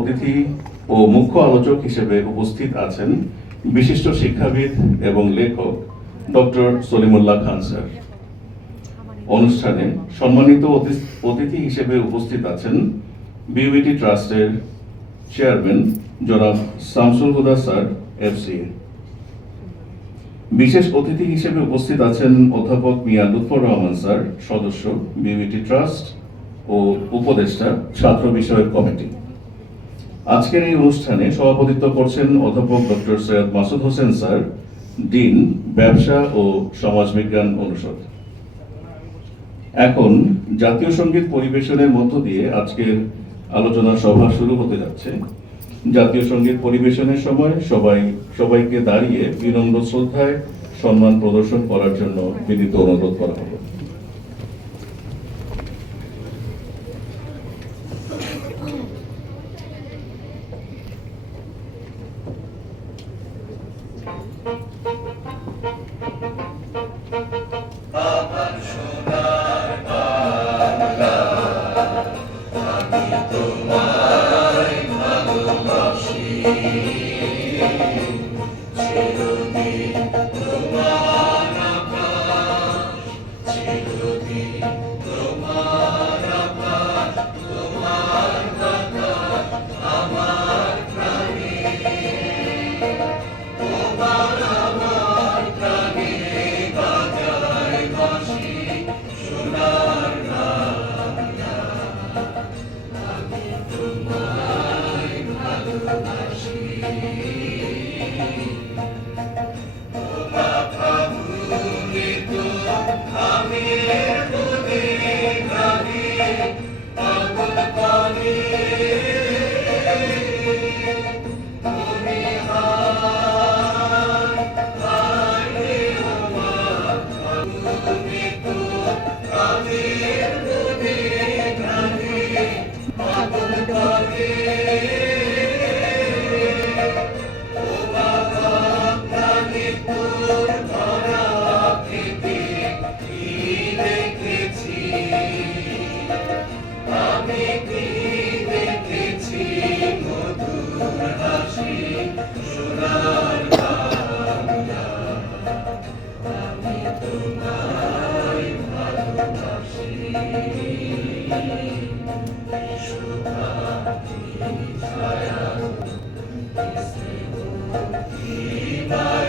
অতিথি ও মুখ্য আলোচক হিসেবে উপস্থিত আছেন বিশিষ্ট শিক্ষাবিদ এবং লেখক ডক্টর সলিমুল্লাহ খান স্যার। অনুষ্ঠানে সম্মানিত অতিথি হিসেবে উপস্থিত আছেন বিউইটি ট্রাস্টের চেয়ারম্যান জনাব শামসুল হুদা স্যার এফসি। বিশেষ অতিথি হিসেবে উপস্থিত আছেন অধ্যাপক মিয়া লুৎফর রহমান স্যার, সদস্য বিউইটি ট্রাস্ট ও উপদেষ্টা ছাত্র বিষয়ক কমিটি। আজকের এই অনুষ্ঠানে সভাপতিত্ব করছেন অধ্যাপক doctor Syed Masud Hossain sir, dean, ব্যবসা ও সমাজবিজ্ঞান অনুষদ। এখন জাতীয় সঙ্গীত পরিবেশনের মধ্য দিয়ে আজকের আলোচনা সভা শুরু হতে যাচ্ছে। জাতীয় সঙ্গীত পরিবেশনের সময় সবাইকে দাঁড়িয়ে বিনম্র শ্রদ্ধায় সম্মান প্রদর্শন করার জন্য বিনীত অনুরোধ করা হবে। Viva